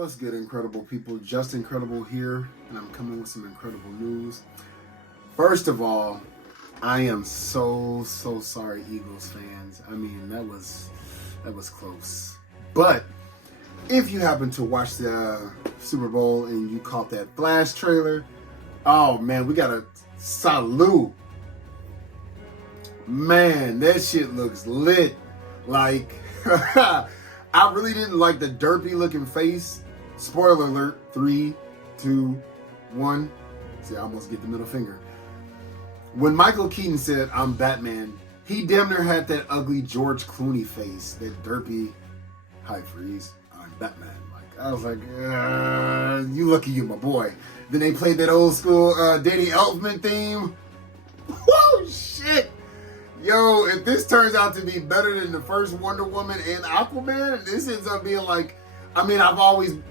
What's good, incredible people? Just Incredible here, and I'm coming with some incredible news. First of all, I am so sorry, Eagles fans. I mean, that was close. But if you happen to watch the Super Bowl and you caught that Flash trailer, oh man, we got a salute. Man, that shit looks lit. Like, I really didn't like the derpy looking face. Spoiler alert, 3, 2, 1. See, I almost get the middle finger. When Michael Keaton said, "I'm Batman," he damn near had that ugly George Clooney face. That derpy, "Hi Freeze, I'm Batman." Like, I was like, you lucky you, my boy. Then they played that old school Danny Elfman theme. Whoa, shit. Yo, if this turns out to be better than the first Wonder Woman and Aquaman, this ends up being like, I mean,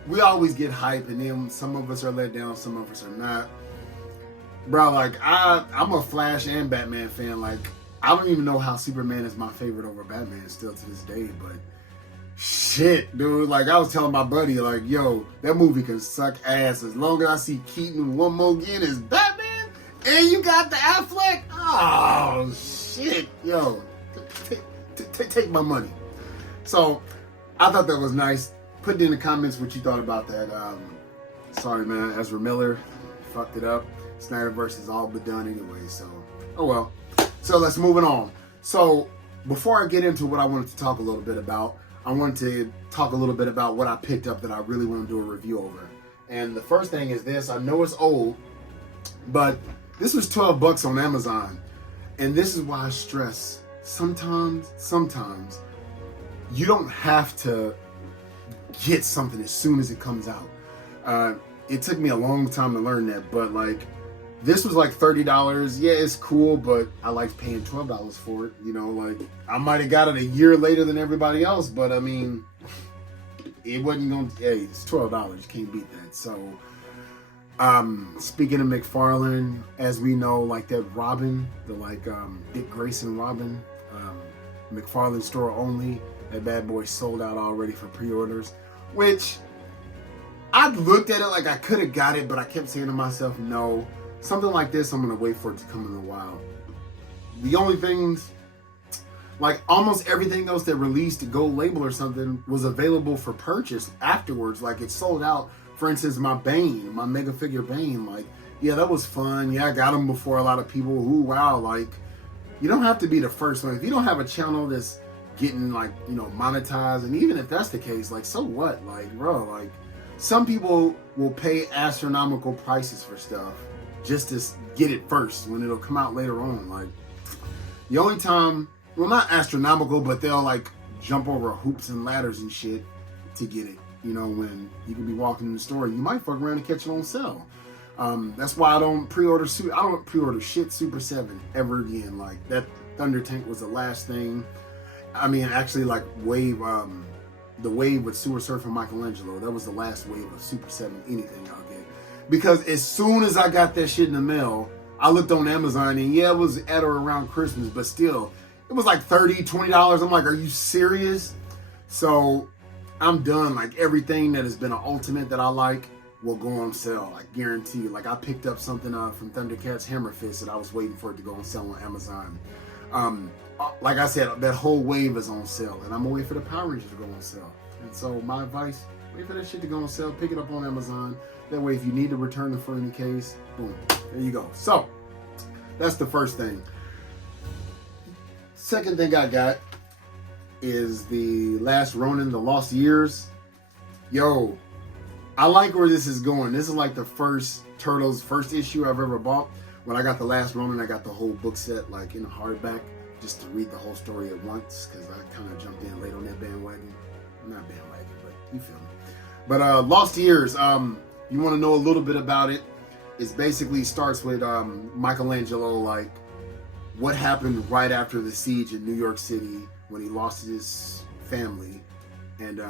we always get hype, and then some of us are let down, some of us are not. Bro, like, I'm a Flash and Batman fan. Like, I don't even know how Superman is my favorite over Batman still to this day, but shit, dude. Like, I was telling my buddy, like, yo, that movie can suck ass as long as I see Keaton one more again as Batman, and you got the Affleck. Oh, shit. Yo, take my money. So, I thought that was nice. Put it in the comments what you thought about that. Sorry, man. Ezra Miller fucked it up. Snyderverse is all but done anyway, so oh well. So let's move it on. So before I get into what I wanted to talk a little bit about, I wanted to talk a little bit about what I picked up that I really want to do a review over. And the first thing is this. I know it's old, but this was $12 on Amazon. And this is why I stress, sometimes you don't have to get something as soon as it comes out. It took me a long time to learn that, but like, this was like $30. Yeah, it's cool, but I like paying $12 for it. You know, like, I might have got it a year later than everybody else, but I mean, it wasn't going to, hey, it's $12. You can't beat that. So, speaking of McFarlane, as we know, like that Robin, the like Dick Grayson Robin, McFarlane store only, that bad boy sold out already for pre-orders, which I looked at it like I could have got it, but I kept saying to myself, no, something like this, I'm going to wait for it to come in a while. The only things, like almost everything else that released, Gold Label or something, was available for purchase afterwards. Like, it sold out. For instance, my Bane, my Mega Figure Bane, like, yeah, that was fun. Yeah, I got them before a lot of people. Ooh, wow. Like, you don't have to be the first one. If you don't have a channel that's getting, like, you know, monetized, and even if that's the case, like, so what? Like, bro, like, some people will pay astronomical prices for stuff just to get it first when it'll come out later on. Like, the only time, well, not astronomical, but they'll like jump over hoops and ladders and shit to get it. You know, when you can be walking in the store, you might fuck around and catch it on sale. That's why I don't pre-order shit Super 7 ever again. Like, that Thunder Tank was the last thing. I mean, actually, like Wave, the Wave with Sewer Surfer Michelangelo, that was the last wave of Super 7 anything I'll get. Because as soon as I got that shit in the mail, I looked on Amazon, and yeah, it was at or around Christmas, but still, it was like $30, $20. I'm like, are you serious? So I'm done. Like, everything that has been an ultimate that I like will go on sale. I guarantee you. Like, I picked up something from Thundercats Hammer Fist that I was waiting for it to go on sale on Amazon. Like I said, that whole wave is on sale, and I'm gonna wait for the Power Rangers to go on sale. And so my advice, wait for that shit to go on sale, pick it up on Amazon. That way, if you need to return it for any case, boom, there you go. So that's the first thing. Second thing I got is the Last Ronin, The Lost Years. Yo, I like where this is going. This is like the first Turtles first issue I've ever bought. When I got the Last Ronin, I got the whole book set like in a hardback just to read the whole story at once, because I kind of jumped in late on that bandwagon. Not bandwagon, but you feel me. But Lost Years, you want to know a little bit about it. It basically starts with Michelangelo, like what happened right after the siege in New York City when he lost his family and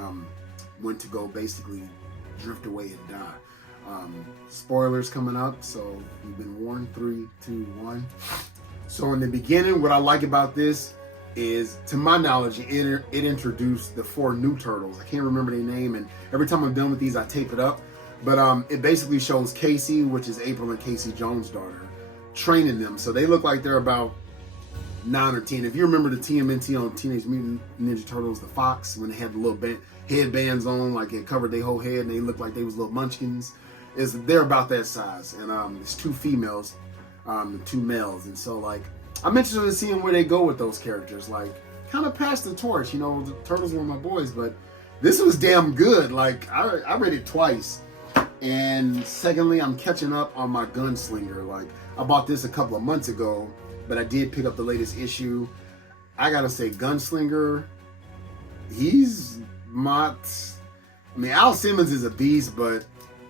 went to go basically drift away and die. Spoilers coming up, so you've been warned. 3, 2, 1. So in the beginning, what I like about this is, to my knowledge, it introduced the 4 new turtles. I can't remember their name, and every time I'm done with these, I tape it up. But it basically shows Casey, which is April and Casey Jones' daughter, training them. So they look like they're about 9 or 10. If you remember the TMNT on Teenage Mutant Ninja Turtles, the Fox, when they had the little headbands on, like it covered their whole head, and they looked like they was little munchkins. They're about that size, and it's 2 females, 2 males, and so like I'm interested in seeing where they go with those characters. Like, kind of pass the torch, you know. The Turtles were my boys, but this was damn good. Like I read it twice, and secondly, I'm catching up on my Gunslinger. Like, I bought this a couple of months ago, but I did pick up the latest issue. I gotta say, Gunslinger, he's not. I mean, Al Simmons is a beast, but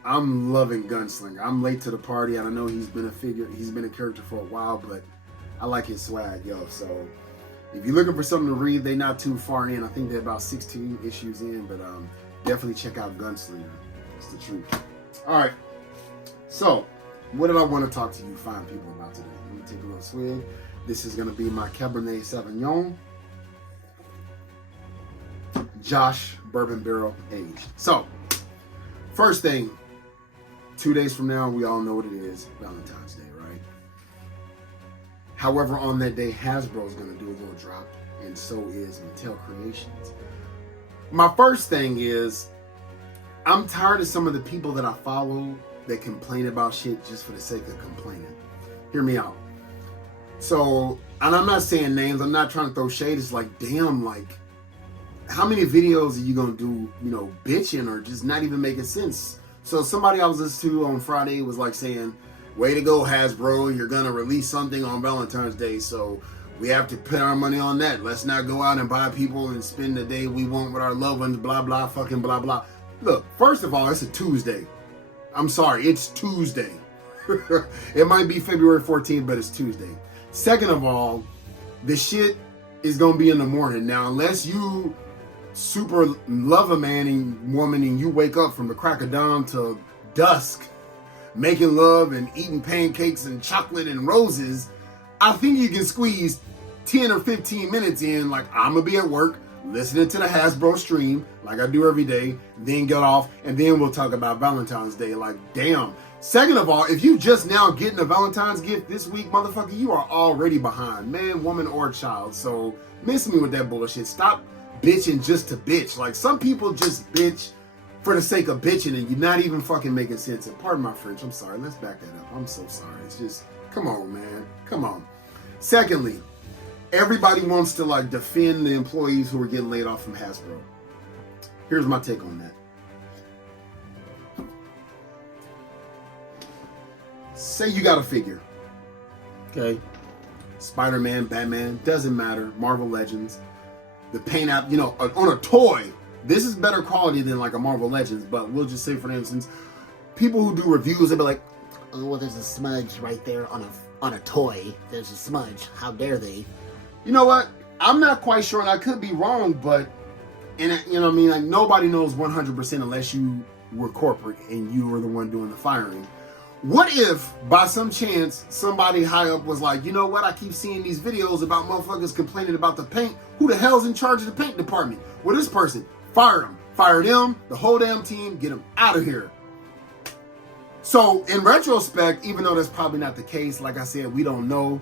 I'm loving Gunslinger. I'm late to the party, and I know he's been a character for a while, but I like his swag, yo. So if you're looking for something to read, they're not too far in. I think they're about 16 issues in, but definitely check out Gunslinger. It's the truth. All right. So, what did I want to talk to you fine people about today? Let me take a little swig. This is going to be my Cabernet Sauvignon, Josh Bourbon Barrel Aged. So, first thing, 2 days from now, we all know what it is, Valentine's Day, right? However, on that day, Hasbro is going to do a little drop, and so is Mattel Creations. My first thing is, I'm tired of some of the people that I follow that complain about shit just for the sake of complaining. Hear me out. So, and I'm not saying names, I'm not trying to throw shade. It's like, damn, like, how many videos are you going to do, you know, bitching or just not even making sense? So somebody I was listening to on Friday was like saying, way to go, Hasbro, you're going to release something on Valentine's Day, so we have to put our money on that. Let's not go out and buy people and spend the day we want with our loved ones, blah, blah, fucking blah, blah. Look, first of all, it's a Tuesday. I'm sorry, it's Tuesday. It might be February 14th, but it's Tuesday. Second of all, the shit is going to be in the morning. Now, unless you super love a man and woman and you wake up from the crack of dawn till dusk, making love and eating pancakes and chocolate and roses, I think you can squeeze 10 or 15 minutes in. Like, I'm going to be at work, listening to the Hasbro stream like I do every day, then get off, and then we'll talk about Valentine's Day. Like, damn. Second of all, if you just now getting a Valentine's gift this week, motherfucker, you are already behind, man, woman, or child. So miss me with that bullshit. Stop bitching just to bitch. Like, some people just bitch for the sake of bitching, and you're not even fucking making sense. And pardon my French, I'm sorry. Let's back that up. I'm so sorry. It's just, come on, man. Come on. Secondly, everybody wants to like defend the employees who are getting laid off from Hasbro. Here's my take on that. Say you got a figure, okay? Spider-Man, Batman, doesn't matter. Marvel Legends, the paint app, you know, on a toy. This is better quality than like a Marvel Legends, but we'll just say, for instance, people who do reviews, they'll be like, oh, well, there's a smudge right there on a toy. There's a smudge. How dare they? You know what? I'm not quite sure, and I could be wrong, but, and you know what I mean? Like, nobody knows 100% unless you were corporate and you were the one doing the firing. What if, by some chance, somebody high up was like, you know what? I keep seeing these videos about motherfuckers complaining about the paint. Who the hell's in charge of the paint department? Well, this person. Fire them. Fire them, the whole damn team, get them out of here. So, in retrospect, even though that's probably not the case, like I said, we don't know.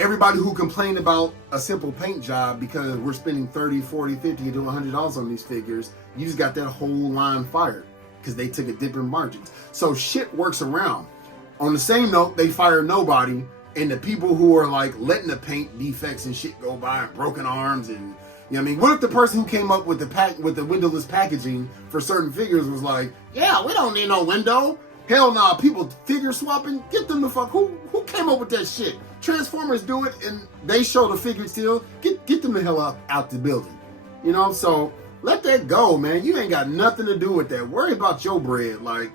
Everybody who complained about a simple paint job because we're spending 30, 40, 50, to $100 on these figures, you just got that whole line fired because they took a dip in margins. So shit works around. On the same note, they fire nobody, and the people who are like letting the paint defects and shit go by and broken arms and, you know what I mean? What if the person who came up with the windowless packaging for certain figures was like, yeah, we don't need no window. Hell nah, people figure swapping, get them the fuck. Who came up with that shit? Transformers do it and they show the figure still. Get them the hell out the building. You know, so let that go, man. You ain't got nothing to do with that. Worry about your bread. Like,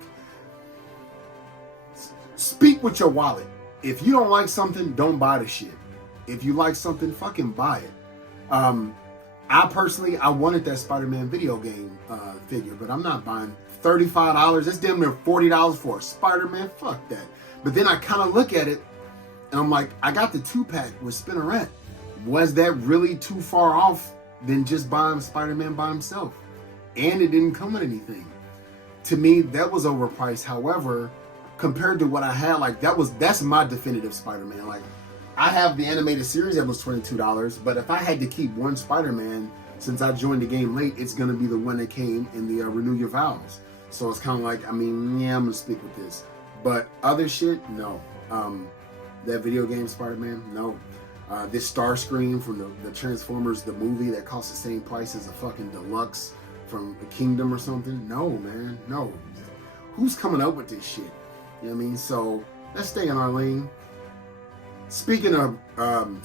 speak with your wallet. If you don't like something, don't buy the shit. If you like something, fucking buy it. I personally, I wanted that Spider-Man video game figure, but I'm not buying $35. That's damn near $40 for a Spider-Man. Fuck that. But then I kind of look at it, and I'm like, I got the 2-pack with Spinnerette. was that really too far off than just buying Spider-Man by himself? And it didn't come with anything. To me, that was overpriced. However, compared to what I had, like that's my definitive Spider-Man. Like, I have the animated series that was $22, but if I had to keep one Spider-Man, since I joined the game late, it's gonna be the one that came in the Renew Your Vows. So it's kind of like, I mean, yeah, I'm gonna stick with this. But other shit, no. That video game Spider-Man, no. This Starscream from the Transformers, the movie that costs the same price as a fucking deluxe from the Kingdom or something. No, man, no. Who's coming up with this shit? You know what I mean? So let's stay in our lane. Speaking of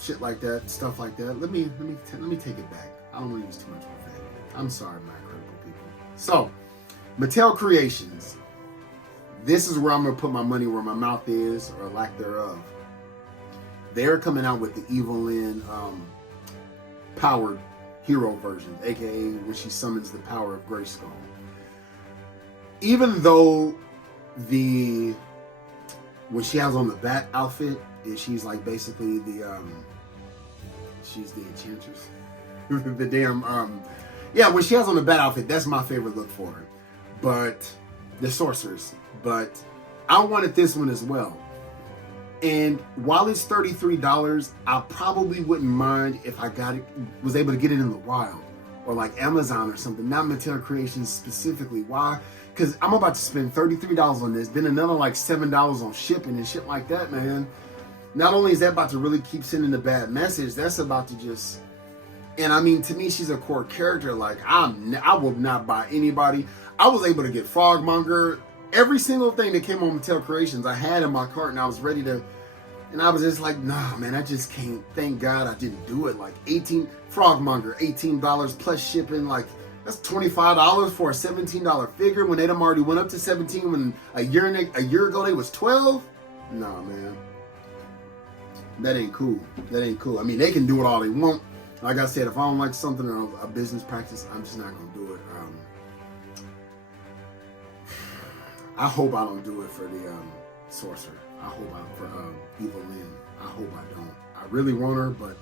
shit like that, stuff like that, let me take it back. I don't want to use too much profanity. I'm sorry, my critical people. So, Mattel Creations. This is where I'm gonna put my money where my mouth is, or lack thereof. They're coming out with the Evelyn powered hero version, aka when she summons the power of Grayskull. Even though when she has on the bat outfit, she's like basically she's the enchantress. The damn when she has on the bat outfit, that's my favorite look for her. But the sorceress. But I wanted this one as well. And while it's $33, I probably wouldn't mind if I was able to get it in the wild or like Amazon or something, not Mattel Creations specifically. Why? Because I'm about to spend $33 on this, then another like $7 on shipping and shit like that, man. Not only is that about to really keep sending a bad message, that's about to just, and I mean, to me, she's a core character. Like, I will not buy anybody. I was able to get Frogmonger. Every single thing that came on Mattel Creations, I had in my cart, and I was ready to, and I was just like, nah, man, I just can't. Thank God I didn't do it. Like Frogmonger, $18 plus shipping. Like, that's $25 for a $17 figure when they done already went up to $17 when a year ago they was $12. Nah, man. That ain't cool. That ain't cool. I mean, they can do it all they want. Like I said, if I don't like something or a business practice, I'm just not going to do it. I hope I don't do it for the sorcerer. I hope for Evelyn. I hope I don't. I really want her, but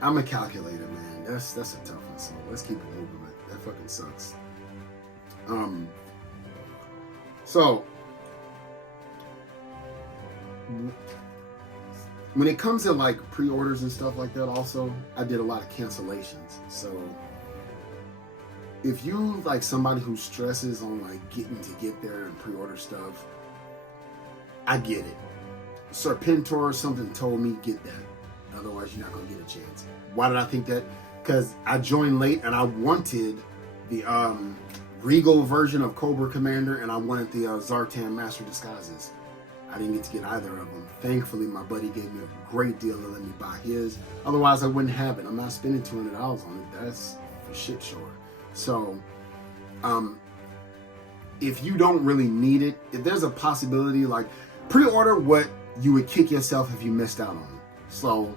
I'm a calculator, man. That's a tough one. So let's keep it moving. That fucking sucks. So when it comes to like pre-orders and stuff like that, also I did a lot of cancellations. So if you like somebody who stresses on like getting to get there and pre-order stuff, I get it. Serpentor or something told me get that. Otherwise, you're not gonna get a chance. Why did I think that? Because I joined late and I wanted the Regal version of Cobra Commander and I wanted the Zartan Master Disguises. I didn't get to get either of them. Thankfully, my buddy gave me a great deal to let me buy his. Otherwise, I wouldn't have it. I'm not spending $200 on it. That's for shit sure. So, if you don't really need it, if there's a possibility, like pre-order what you would kick yourself if you missed out on it. So,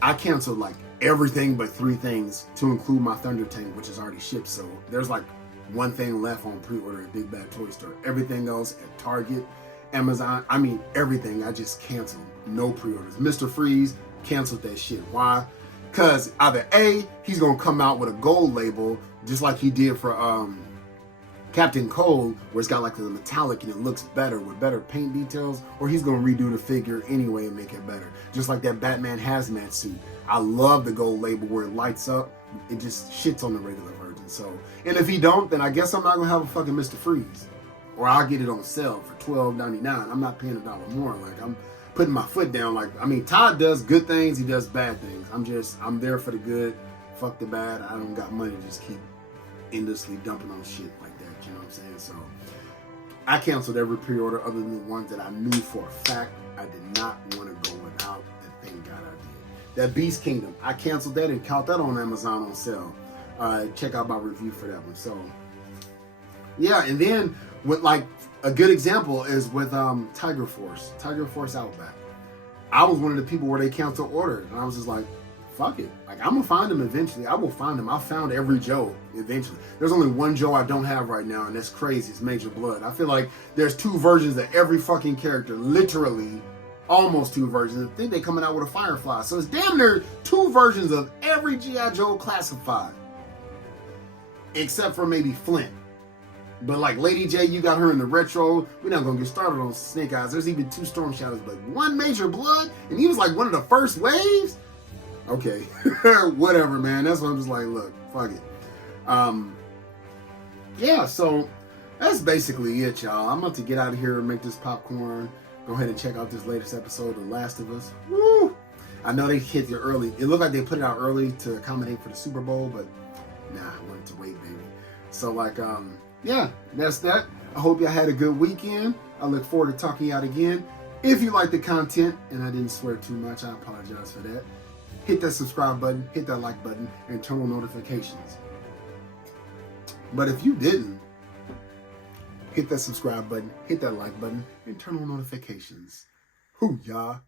I canceled like everything but 3 things to include my Thunder Tank, which is already shipped. So, there's like one thing left on pre-order at Big Bad Toy Store. Everything else at Target, Amazon, I mean everything, I just canceled. No pre-orders. Mr. Freeze canceled that shit. Why? Because either A, he's gonna come out with a gold label just like he did for Captain Cold, where it's got like the metallic and it looks better with better paint details, or he's gonna redo the figure anyway and make it better. Just like that Batman hazmat suit. I love the gold label where it lights up. It just shits on the regular version. So, and if he don't, then I guess I'm not gonna have a fucking Mr. Freeze. Or I'll get it on sale for $12.99. I'm not paying $1 more. Like, I'm putting my foot down. Like, I mean, Todd does good things. He does bad things. I'm there for the good. Fuck the bad. I don't got money to just keep endlessly dumping on shit like that. You know what I'm saying? So, I canceled every pre-order other than the ones that I knew for a fact I did not want to go without. And thank God I did. That Beast Kingdom, I canceled that and caught that on Amazon on sale. Check out my review for that one. So, yeah, and then with like a good example is with Tiger Force Outback. I was one of the people where they canceled order, and I was just like, fuck it. Like, I'm gonna find him eventually. I will find him. I found every Joe eventually. There's only one Joe I don't have right now, and that's crazy. It's Major Blood. I feel like there's 2 versions of every fucking character, literally, almost 2 versions. I think they're coming out with a Firefly. So it's damn near 2 versions of every G.I. Joe classified. Except for maybe Flint. But like Lady J, you got her in the retro. We're not gonna get started on Snake Eyes. There's even 2 Storm Shadows, but 1 Major Blood, and he was like one of the first waves. Okay, whatever, man. That's what I'm just like, look, fuck it. Yeah, so that's basically it, y'all. I'm about to get out of here and make this popcorn. Go ahead and check out this latest episode of The Last of Us. Woo! I know they hit it early. It looked like they put it out early to accommodate for the Super Bowl, but nah, I wanted to wait, baby. So like, yeah, that's that. I hope y'all had a good weekend. I look forward to talking y'all again. If you like the content, and I didn't swear too much, I apologize for that. Hit that subscribe button, hit that like button, and turn on notifications. But if you didn't, hit that subscribe button, hit that like button, and turn on notifications. Hoo-yah.